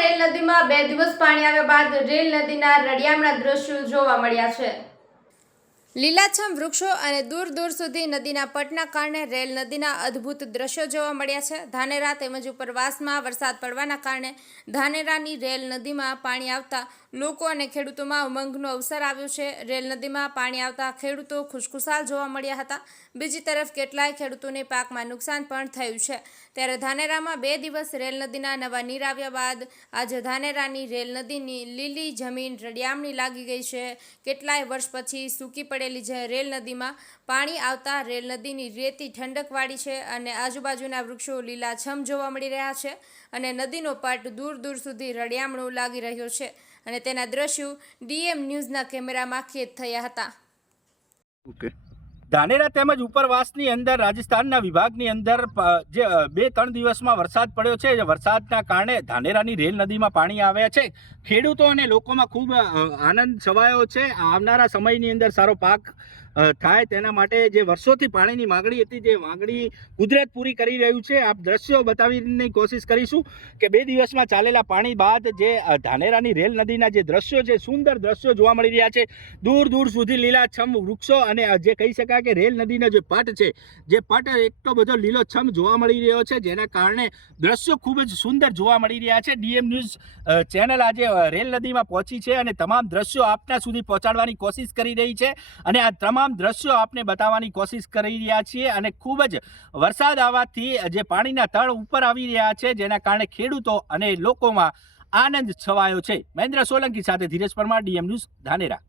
Rail નદીમાં 2 દિવસ પાણી આવ્યા બાદ રેલ નદીના રળિયામણા દ્રશ્યો જોવા મળ્યા છે। લીલાછમ વૃક્ષો અને દૂર દૂર સુધી નદીના પટના કારણે રેલ નદીના અદ્ભુત દ્રશ્યો જોવા મળ્યા છે। ધાનેરા તેમજ ઉપરવાસમાં વરસાદ પડવાના કારણે ધાનેરાની રેલ નદીમાં પાણી આવતા લોકો અને ખેડૂતોમાં ઉમંગનો અવસર આવ્યો છે। રેલ નદીમાં પાણી આવતા ખેડૂતો ખુશખુશાલ જોવા મળ્યા હતા। બીજી તરફ કેટલાય ખેડૂતોને પાકમાં નુકસાન પણ થયું છે। ત્યારે ધાનેરામાં 2 દિવસ રેલ નદીના નવા નીર આવ્યા બાદ આજે ધાનેરાની રેલ નદીની લીલી જમીન રળિયામણી લાગી ગઈ છે। કેટલાય વર્ષ પછી સૂકી પડેલી રેલ નદીમાં પાણી આવતા રેલ નદીની રેતી ઠંડકવાળી છે અને આજુબાજુના વૃક્ષો લીલાછમ જોવા મળી રહ્યા છે અને નદીનો પટ દૂર દૂર સુધી રળિયામણો લાગી રહ્યો છે અને તેના દ્રશ્યો ડીએમ ન્યૂઝના કેમેરામાં કેદ થયા હતા। ધાનેરા તેમજ ઉપરવાસની અંદર રાજસ્થાનના વિભાગની અંદર જે 2-3 દિવસમાં વરસાદ પડ્યો છે। વરસાદના કારણે ધાનેરાની રેલ નદીમાં પાણી આવ્યા છે। ખેડૂતો અને લોકોમાં ખૂબ આનંદ છવાયો છે। આવનારા સમયની અંદર સારો પાક થાય તેના માટે જે વર્ષોથી પાણીની માગણી હતી, જે માગણી કુદરત પૂરી કરી રહ્યું છે। આપ દ્રશ્યો બતાવીની કોશિશ કરીશું કે 2 દિવસમાં ચાલેલા પાણી બાદ જે ધાનેરાની રેલ નદીના જે દ્રશ્યો છે, સુંદર દ્રશ્યો જોવા મળી રહ્યા છે। દૂર દૂર સુધી લીલાછમ વૃક્ષો અને જે કહી શકાય કે રેલ નદીનો જે પટ છે, જે પટ એટલો બધો લીલોછમ જોવા મળી રહ્યો છે, જેના કારણે દ્રશ્યો ખૂબ જ સુંદર જોવા મળી રહ્યા છે। ડીએમ ન્યૂઝ ચેનલ આજે રેલ નદીમાં પહોંચી છે અને તમામ દ્રશ્યો આપના સુધી પહોંચાડવાની કોશિશ કરી રહી છે અને આ તમામ દ્રશ્યો આપને બતાવવાની કોશિશ કરી રહ્યા છીએ। અને ખૂબ જ વરસાદ આવવાથી જે પાણીના તળ ઉપર આવી રહ્યા છે, જેના કારણે ખેડૂતો અને લોકોમાં આનંદ છવાયો છે। મહેન્દ્ર સોલંકી સાથે ધીરજ પરમાર, ડીએમ ન્યૂઝ, ધાનેરા।